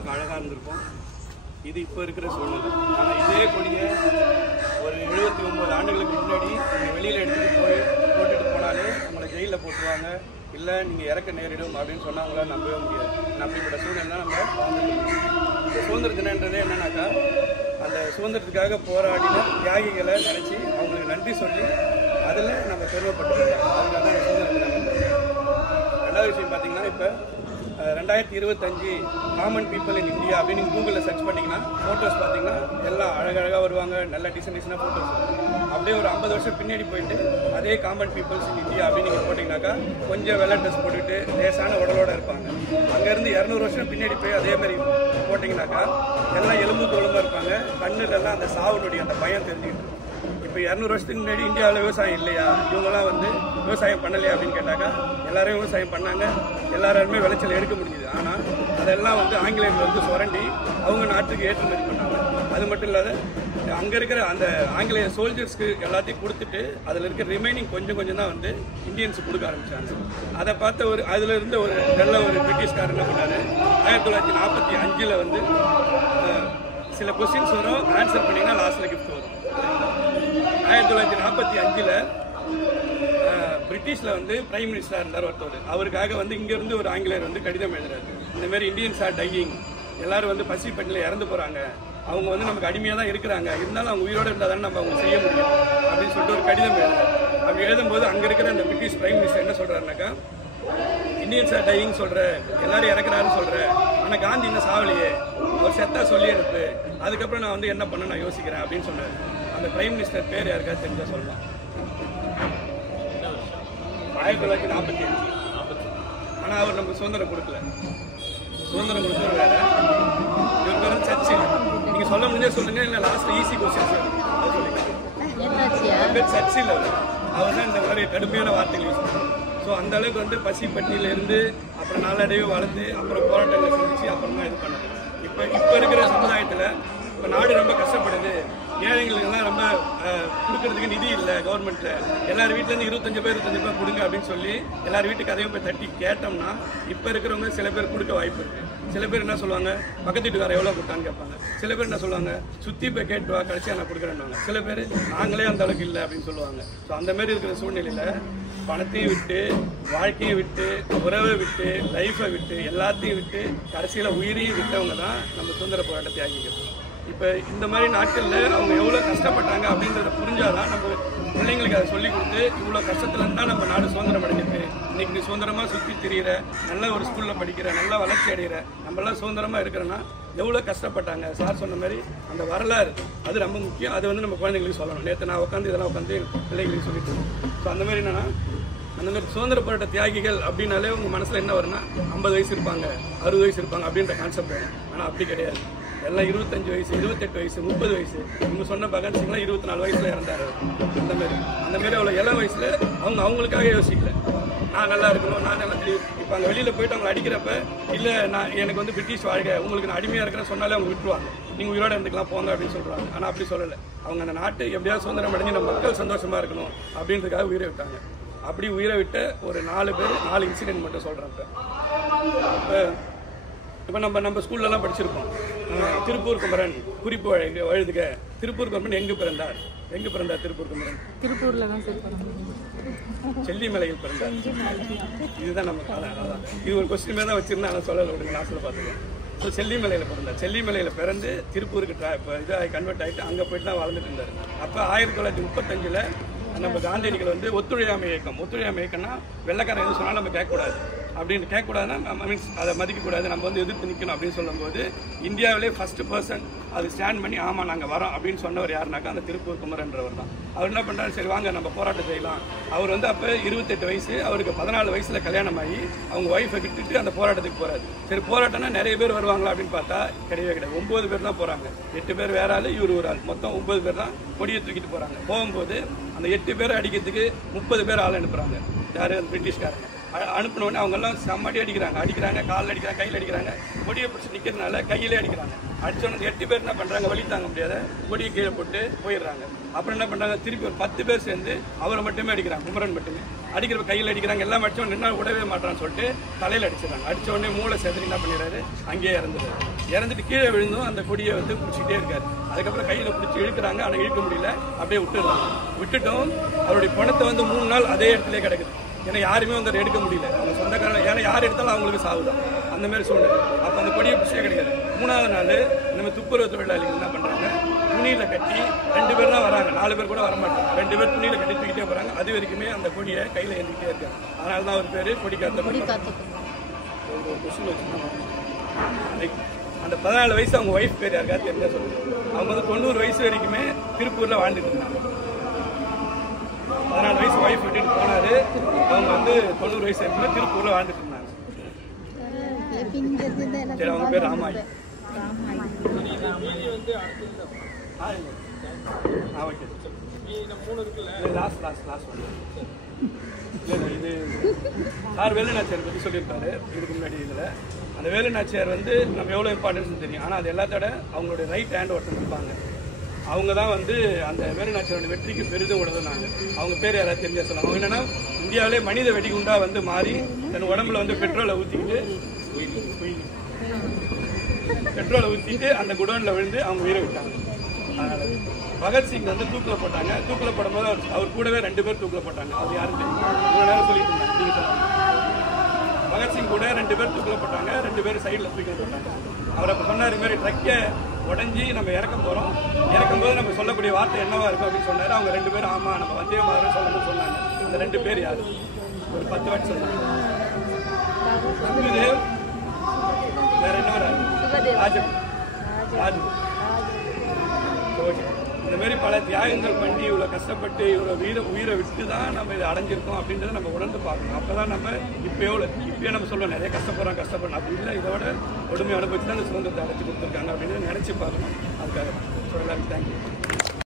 பார்க்க அழகாக இருந்திருக்கும். இது இப்போ இருக்கிற சூழ்நிலை. ஆனால் இதே கொடியை ஒரு 79 ஆண்டுகளுக்கு முன்னாடி நீங்கள் வெளியில் எடுத்துகிட்டு போய் போட்டுட்டு போனாலே உங்களை ஜெயிலில் போட்டுருவாங்க, இல்லை நீங்கள் இறக்க நேரிடும் அப்படின்னு சொன்னால் அவங்களால நம்பவே முடியாது. அப்படிப்பட்ட சூழ்நிலை நம்ம இந்த சுதந்திர தினன்றதே என்னன்னாக்கா, அந்த சுதந்திரத்துக்காக போராடின தியாகிகளை நினச்சி அவங்களுக்கு நன்றி சொல்லி அதில் நம்ம பெருமைப்பட்டுருக்கோம். அதுக்காக தான் சுதந்திர தினம். ரெண்டாவது விஷயம் பார்த்தீங்கன்னா, இப்போ 2025 காமன் பீப்புள் இன் இந்தியா அப்படின்னு நீங்கள் கூகுளில் சர்ச் பண்ணிங்கன்னா ஃபோட்டோஸ் பார்த்தீங்கன்னா எல்லாம் அழகழகாக வருவாங்க, நல்ல டிசைனாக ஃபோட்டோஸ். அப்படியே ஒரு 50 வருஷம் பின்னாடி போயிட்டு அதே காமன் பீப்புள்ஸ் இன் இந்தியா அப்படின்னு நீங்கள் போட்டிங்கனாக்கா கொஞ்சம் வெள்ளை ட்ரெஸ் போட்டுட்டு லேசான உடலோடு இருப்பாங்க. அங்கேருந்து 200 வருஷம் பின்னாடி போய் அதேமாதிரி போட்டிங்கனாக்கா எல்லாம் எலும்பு தோலுமாக இருப்பாங்க. கண்ணுலெல்லாம் அந்த சாவுனுடைய அந்த பயம் தெரிஞ்சுக்கிட்டு இருக்கும். இப்போ 200 வருஷத்துக்கு முன்னாடி இந்தியாவில் விவசாயம் இல்லையா, இவங்கெல்லாம் விவசாயம் பண்ணலையா அப்படின்னு கேட்டாக்கா எல்லாரும் விவசாயம் பண்ணாங்க, எல்லாருமே விளைச்சல் எடுக்க முடிஞ்சுது. ஆனால் அதெல்லாம் ஆங்கிலேயர்கள் சுரண்டி அவங்க நாட்டுக்கு ஏற்றுமதி பண்ணாங்க. அது மட்டும் இல்லாத அங்கே இருக்கிற அந்த ஆங்கிலேய சோல்ஜர்ஸ்க்கு எல்லாத்தையும் கொடுத்துட்டு அதில் இருக்கிற ரிமைனிங் கொஞ்சம் தான் இந்தியன்ஸுக்கு கொடுக்க ஆரம்பித்தாங்க. அதை பார்த்த அதில் இருந்த ஒரு நல்ல ஒரு பிரிட்டிஷ்காரர் என்ன பண்ணார், 1945 சில கொஸ்டின்ஸ் வரும், ஆன்சர் பண்ணிங்கன்னா லாஸ்ட்டில் கிஃப்ட் வரும். 1945 பிரிட்டிஷில் பிரைம் மினிஸ்டராக இருந்தார் ஒருத்தர். அவருக்காக இங்கேருந்து ஒரு ஆங்கிலேயர் கடிதம் எழுதுறாரு, இந்த மாதிரி இந்தியன்ஸ் ஆர் டையிங், எல்லாரும் பசி பட்டினியில் இறந்து போகிறாங்க, அவங்க நமக்கு அடிமையாக தான் இருக்கிறாங்க, இருந்தாலும் அவங்க உயிரோடு இருந்தால் தானே நம்ம அவங்க செய்ய முடியும் அப்படின்னு சொல்லிட்டு ஒரு கடிதம் எழுதுறாரு. அப்படி எழுதும்போது அங்கே இருக்கிற அந்த பிரிட்டிஷ் பிரைம் மினிஸ்டர் என்ன சொல்கிறாருனாக்கா, இந்தியன்ஸ் ஆர் டையிங் சொல்கிற, எல்லாரும் இறக்குறாருன்னு சொல்கிறேன், ஆனால் காந்தி இன்னும் சாவலியே, அவர் செத்தா சொல்லி எடுப்பு, அதுக்கப்புறம் நான் என்ன பண்ண நான் யோசிக்கிறேன் அப்படின்னு சொன்னார். அந்த பிரைம் மினிஸ்டர் பேர் யாருக்காவது தெரிஞ்சா சொல்லலாம். 1945. ஆனால் அவர் நம்ம சுதந்திரம் கொடுக்கல. சுதந்திரம் கொடுத்தவர் வேற, இவர் பேர் சர்ச்சில். நீங்கள் சொல்ல முடிஞ்சா சொல்லுங்க, இல்லை லாஸ்ட் ஈஸி கொஸ்டின் அது சொல்லிக்கலாம். பேர் சர்ச்சில். அவர் தான் இந்த மாதிரி கடுமையான வார்த்தைகள் யூஸ் பண்ணுறாங்க. ஸோ அந்த அளவுக்கு பசி பட்டினியிலேருந்து அப்புறம் நாளடைவு வளர்ந்து அப்புறம் போராட்டங்களை செஞ்சு அப்புறம் தான் இது பண்ணது. இப்போ இருக்கிற சமுதாயத்தில் இப்போ நாடு ரொம்ப கஷ்டப்படுது, ஏழைகளுக்கெல்லாம் ரொம்ப கொடுக்கறதுக்கு நிதி இல்லை கவர்மெண்ட்டில், எல்லார் வீட்டிலேருந்து 25 பேர் கொடுங்க அப்படின்னு சொல்லி எல்லார் வீட்டுக்கு அதையும் போய் தட்டி கேட்டோம்னா இப்போ இருக்கிறவங்க சில பேர் கொடுக்க வாய்ப்பு இருக்குது. சில பேர் என்ன சொல்லுவாங்க, பக்கத்து வீட்டுக்கார எவ்வளோ கொடுத்தான்னு கேட்பாங்க. சில பேர் என்ன சொல்லுவாங்க, சுற்றி போய் கேட்டு வா, கடைசியாக நான் கொடுக்குறேன்னுவாங்க. சில பேர் நாங்களே அந்த அளவுக்கு இல்லை அப்படின்னு சொல்லுவாங்க. ஸோ அந்த மாதிரி இருக்கிற சூழ்நிலையில் பணத்தையும் விட்டு, வாழ்க்கையை விட்டு, உறவை விட்டு, லைஃப்பை விட்டு, எல்லாத்தையும் விட்டு, கடைசியில் உயிரையும் விட்டவங்க தான் நம்ம சுதந்திர போராட்டத்தை ஆகிக்கிறோம். இப்போ இந்த மாதிரி நாட்களில் அவங்க எவ்வளோ கஷ்டப்பட்டாங்க அப்படின்றத புரிஞ்சாதான் நம்ம பிள்ளைங்களுக்கு அதை சொல்லிக் கொடுத்து இவ்வளோ கஷ்டத்துலேருந்து தான் நம்ம நாடு சுதந்திரம் அடைஞ்சிருக்கு. இன்றைக்கி நீ சுதந்திரமாக சுற்றி திரியிற, நல்ல ஒரு ஸ்கூலில் படிக்கிற, நல்லா வளர்ச்சி அடைகிற, நம்மளாம் சுதந்திரமாக இருக்கிறோன்னா எவ்வளோ கஷ்டப்பட்டாங்க. சார் சொன்ன மாதிரி அந்த வரலாறு அது ரொம்ப முக்கியம். அது நம்ம குழந்தைங்களுக்கு சொல்லணும். நேற்று நான் இதெல்லாம் உட்காந்து பிள்ளைங்களுக்கு சொல்லிட்டு. ஸோ அந்த மாதிரி என்னென்னா, அந்த மாதிரி சுதந்திர போராட்ட தியாகிகள் அப்படின்னாலே உங்கள் மனசில் என்ன வரும்னா 50 வயசு இருப்பாங்க, 60 வயசு இருப்பாங்க அப்படின்ற கான்செப்ட் வேணும். ஆனால் அப்படி கிடையாது. எல்லாம் 25 வயசு, 28 வயசு, 30 வயசு. இவங்க சொன்ன பகத் சிங்லாம் 24 வயசில் இறந்தாரு. அந்த மாதிரி அவ்வளோ இளம் வயசில் அவங்களுக்காக யோசிக்கல, நான் நல்லா இருக்கணும், நான் நல்லா தெரியும். இப்போ அங்கே வெளியில் போயிட்டு அவங்களை அடிக்கிறப்ப, இல்லை நான் எனக்கு பிரிட்டிஷ் வாழ்க்கை, உங்களுக்கு நான் அடிமையாக இருக்கிறேன்னு சொன்னாலே அவங்க விட்டுருவாங்க, நீங்கள் உயிரோடு இருந்துக்கலாம் போங்க அப்படின்னு சொல்கிறாங்க. ஆனால் அப்படி சொல்லலை. அவங்க அந்த நாட்டு எப்படியாவது சுதந்திரம் அடைஞ்சு நம்ம மக்கள் சந்தோஷமாக இருக்கணும் அப்படின்றதுக்காக உயிரை விட்டாங்க. அப்படி உயிரை விட்ட ஒரு 4 பேர் 4 இன்சிடென்ட் மட்டும் சொல்கிறேன். இப்போ நம்ம ஸ்கூல்லலாம் படிச்சிருக்கோம். திருப்பூர் குமரன் குறிப்பு எழுதுக. திருப்பூர் குமரன் எங்கே பிறந்தார் திருப்பூர் குமரன்? திருப்பூர்ல தான் செல்லிமலையில் பிறந்தார். இதுதான் நம்ம அதான் இது ஒரு கொஸ்டின் தான் வச்சிருந்தேன், ஆனால் சொல்லலை, விடுங்க, லாஸ்ட்டில் பார்த்துக்கலாம். ஸோ செல்லிமலையில் பிறந்தார். செல்லிமலையில் பிறந்து திருப்பூருக்கு இப்போ இதாக கன்வெர்ட் ஆகிட்டு அங்கே போயிட்டு தான் வளர்ந்துட்டு இருந்தார். அப்போ 1935 நம்ம காந்தியடிகள் ஒத்துழையாமை இயக்கம்னா வெள்ளைக்காரன் எது சொன்னாலும் நம்ம கேட்கக்கூடாது அப்படின்னு கேட்கக்கூடாதுன்னா மீன்ஸ் அதை மதிக்கக்கூடாது, நம்ம எதிர்த்து நிற்கணும் அப்படின்னு சொல்லும்போது இந்தியாவிலே ஃபர்ஸ்ட் பர்சன் அது ஸ்டாண்ட் பண்ணி ஆமாம் நாங்கள் வரோம் அப்படின்னு சொன்னவர் யாருனாக்கா அந்த திருப்பூர் குமரன்றவர் தான். அவர் என்ன பண்ணுறாரு, சரி வாங்க நம்ம போராட்டம் செய்யலாம். அவர் அப்போ 28 வயசு, அவருக்கு 14 வயசில் கல்யாணம் ஆகி அவங்க ஒய்ஃபை விட்டுட்டு அந்த போராட்டத்துக்கு போகிறாரு. சரி போராட்டம்னா நிறைய பேர் வருவாங்களா அப்படின்னு பார்த்தா கிடையவே கிடையாது. 9 பேர் தான் போகிறாங்க. 8 பேர் வேற ஆள், இவர் ஒரு ஆள், மொத்தம் 9 பேர் தான் கொடியை தூக்கிட்டு போகிறாங்க. போகும்போது அந்த 8 பேரை அடிக்கிறதுக்கு 30 பேர் ஆள் அனுப்புகிறாங்க. யார்? அந்த பிரிட்டிஷ்காரங்க. அனுப்பினோடனே அவங்கெல்லாம் செம்மடி அடிக்கிறாங்க, காலில் அடிக்கிறாங்க, கையில் அடிக்கிறாங்க. கொடியை பிடிச்சி நிற்கிறதுனால கையிலே அடிக்கிறாங்க. அடிச்சோன்னு 8 பேர் என்ன பண்ணுறாங்க, வழி தாங்க முடியாத கொடியை கீழே போட்டு போயிடுறாங்க. அப்புறம் என்ன பண்ணுறாங்க, திருப்பி ஒரு 10 பேர் சேர்ந்து அவரை மட்டுமே அடிக்கிறாங்க, குமரன் மட்டுமே. அடிக்கிற கையில் அடிக்கிறாங்க, எல்லாம் அடிச்சவன் நின்னா விடவே மாட்டான்னு சொல்லிட்டு தலையில் அடிச்சிடறாங்க. அடித்த உடனே மூளை சேர்த்து என்ன பண்ணிடுறாரு, அங்கேயே இறந்துட்டு கீழே விழுந்தும் அந்த கொடியை வந்து பிடிச்சிக்கிட்டே இருக்காரு. அதுக்கப்புறம் கையில் பிடிச்சி இழுக்கிறாங்க, ஆனால் இழுக்க முடியல, அப்படியே விட்டுட்டோம். அவருடைய பணத்தை வந்து 3 நாள் அதே இடத்துல கிடக்குது. ஏன்னா யாருமே வந்து அதை எடுக்க முடியல, அவங்க சொந்தக்காரங்க. ஏன்னா யார் எடுத்தாலும் அவங்களுக்கு சாவுதான், அந்த மாதிரி சூழ்நிலை. அப்போ அந்த கொடியை பிடிச்சே கிடைக்காது. 3ஆவது நாள் நம்ம துப்புரவு தொழிலாளிகள் என்ன பண்ணுறாங்க, துணியில் கட்டி 2 பேர் தான் வராங்க, 4 பேர் கூட வரமாட்டாங்க. 2 பேர் துணியில் கட்டி தூக்கிட்டே போகிறாங்க. அது வரைக்குமே அந்த கொடியை கையில் ஏந்திக்கிட்டே இருக்காங்க. அதனால தான் அவர் பேர் கொடிக்காத்த. கொஸ்டின் வச்சுருக்காங்க. அந்த 14 வயசு அவங்க ஒய்ஃப் பேர் யாருக்காவது தெரிஞ்சா சொல்லுங்க. அவங்க வந்து 90 வயசு வரைக்குமே திருப்பூரில் வாழ்ந்துட்டு இருந்தாங்க. 14 வயசு ஒய்ஃப் விட்டுட்டு போனாரு. அவங்க வந்து 90 வயசு வரைக்குமே திருப்பூரில் வாழ்ந்துட்டு இருந்தாங்க. சரி, அவங்க பேர் ராமாயி. ஓகே, இது சார் வேலுநாச்சியார் பற்றி சொல்லியிருக்காரு இதுக்கு முன்னாடி. இதில் அந்த வேலுநாச்சியார் வந்து நம்ம எவ்வளோ இம்பார்ட்டன்ஸ் தெரியும். ஆனால் அது எல்லாத்தோட அவங்களுடைய ரைட் ஹேண்ட் ஒருத்தர் இருப்பாங்க. அவங்க தான் வந்து அந்த வேலுநாச்சியாரோட வெற்றிக்கு பெரிதும் உதவுனாங்க. அவங்க பேர் யாராவது தெரிஞ்சா சொல்லுவாங்க. அவங்க என்னன்னா, இந்தியாவிலே மனித வெடிகுண்டா வந்து மாறி தன் உடம்புல வந்து பெட்ரோலை ஊற்றிக்கிட்டு அந்த குடோனில் விழுந்து அவங்க உயிரை விட்டாங்க. பகத்சிங் வந்து தூக்கில் போட்டாங்க. தூக்கில் போடும்போது அவர் கூடவே 2 பேர் தூக்கில் போட்டாங்க. அது யாரும் தெரியும், இவ்வளோ நேரம் சொல்லிட்டு இருந்தாங்க, நீங்கள் சொல்லுவாங்க. பகத்சிங் கூட 2 பேர் தூக்கில் போட்டாங்க, 2 பேர் சைடில் தூக்கில் போட்டாங்க. அவர் அப்போ சொன்னார், இது மாதிரி ட்ரக்கை உடஞ்சி நம்ம இறக்க போகிறோம், இறக்கும்போது நம்ம சொல்லக்கூடிய வார்த்தை என்னவா இருக்கும் அப்படின்னு சொன்னார். அவங்க 2 பேரும் ஆமாம் நம்ம வந்தே மாதிரி சொல்லணும்னு சொன்னாங்க. அந்த 2 பேர் யார், ஒரு 10 வாட்டி சொன்னாங்க. சுகுதேவ், வேற என்ன ராஜு. இந்த மாதிரி பல தியாகங்கள் பண்ணி இவ்வளோ கஷ்டப்பட்டு இவ்வளோ உயிரை விட்டு தான் நம்ம இதை அடைஞ்சிருக்கோம் அப்படின்றத நம்ம உணர்ந்து பார்க்கணும். அப்போ தான் நம்ம இப்போயே நம்ம சொல்லுவோம், நிறைய கஷ்டப்படுறோம் அப்படி இல்லை, இதோட கொடுமையை அனுபவிச்சு தான் இந்த சுதந்திரத்தை அடைச்சி கொடுத்துருக்காங்க அப்படின்னு நினச்சி பார்க்கணும். அதுக்காக ஸோ எல்லாருக்கும் தேங்க்யூ.